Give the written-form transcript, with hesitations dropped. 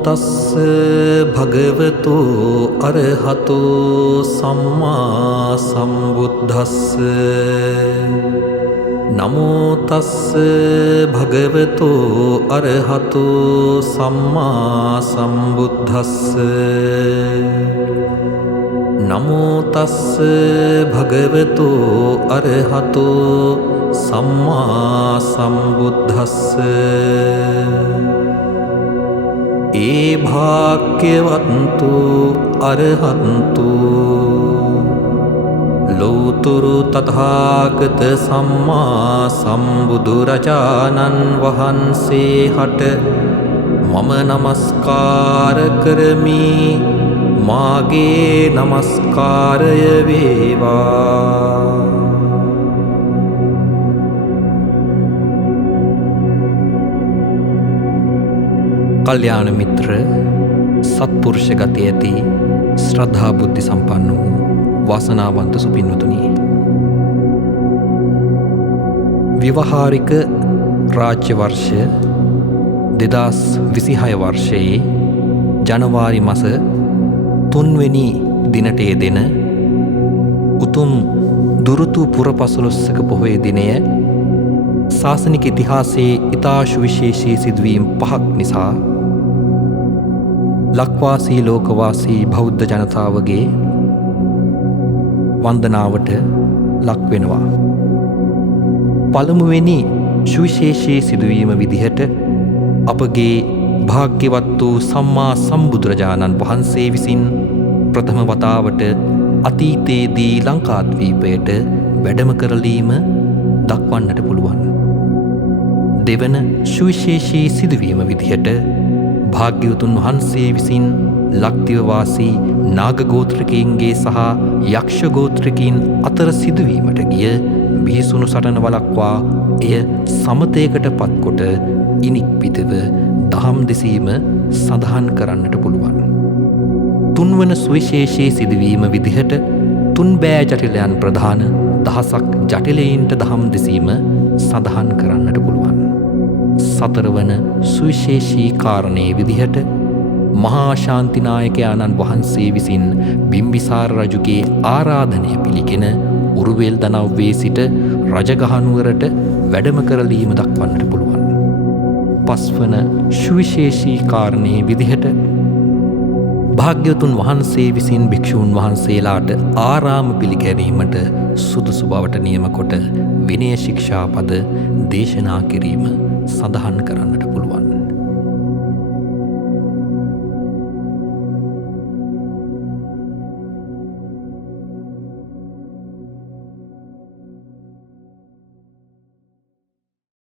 තස්ස භගවතු අරහතෝ සම්මා සම්බුද්දස්ස. නමෝ තස්ස භගවතු අරහතෝ සම්මා සම්බුද්දස්ස. නමෝ තස්ස භගවතු අරහතෝ සම්මා සම්බුද්දස්ස. ඒ භාග්‍යවන්තු අරහන්තු ලෝතුරු තථාගත සම්මා සම්බුදුරජාණන් වහන්සේ හට මම නමස්කාර කරමි. මාගේ නමස්කාරය වේවා. කල්යාණ මිත්‍ර සත්පුරුෂ ගති ඇති ශ්‍රද්ධා බුද්ධි සම්පන්න වූ වාසනාවන්ත සුපින්වතුනි, ව්‍යවහාරික රාජ්‍ය වර්ෂය 2026 වර්ෂයේ ජනවාරි මාස 3 වෙනි දිනට යෙදෙන උතුම් දුරුතු පුරපසළොස්වක පොහොය දිනය ශාසනික ඉතිහාසයේ ඉතා සුවිශේෂී සිදුවීම් 5ක් නිසා ලක්වාසී ලෝකවාසී බෞද්ධ ජනතාවගේ වන්දනාවට ලක් වෙනවා. පළමුවෙනි සුවිශේෂී සිදුවීම විදිහට අපගේ භාග්‍යවත් වූ සම්මා සම්බුදුරජාණන් වහන්සේ විසින් ප්‍රථම වතාවට අතීතයේදී ලංකාද්වීපයට වැඩම කරලීම දක්වන්නට පුළුවන්. දෙවන සුවිශේෂී සිදුවීම විදිහට භාග්‍යවතුන් වහන්සේ විසින් ලක්දිව වාසී නාගගෝත්‍රිකයින්ගේ සහ යක්ෂ ගෝත්‍රිකයින් අතර සිදුවීමට ගිය බිහිසුණු සටන වළක්වා එය සමතයකට පත්කොට ඉනික්පිටව දහම් දෙසීම සඳහන් කරන්නට පුළුවන්. තුන්වන සුවිශේෂී සිදුවීම විදිහට තුන්බෑ ජටිලයන් ප්‍රධාන දහසක් ජටිලයින්ට දහම් දෙසීම සඳහන් කරන්නට පුළුවන්. සතරවන සුවිශේෂී කාරණයේ විදිහට මහා ශාන්තිනායකයාණන් වහන්සේ විසින් බිම්බිසාර රජුගේ ආරාධනය පිළිගෙන උරුවෙල් දනව්වේ සිට රජගහනුවරට වැඩම කරලීම දක්වන්නට පුළුවන්. පස්වන සුවිශේෂී කාරණයේ විදිහට භාග්‍යවතුන් වහන්සේ විසින් භික්ෂූන් වහන්සේලාට ආරාම පිළිගැනීමට සුදුසු බවට නියම කොට විනය ශික්ෂාපද දේශනා කිරීම සඳහන් කරන්නට පුළුවන්.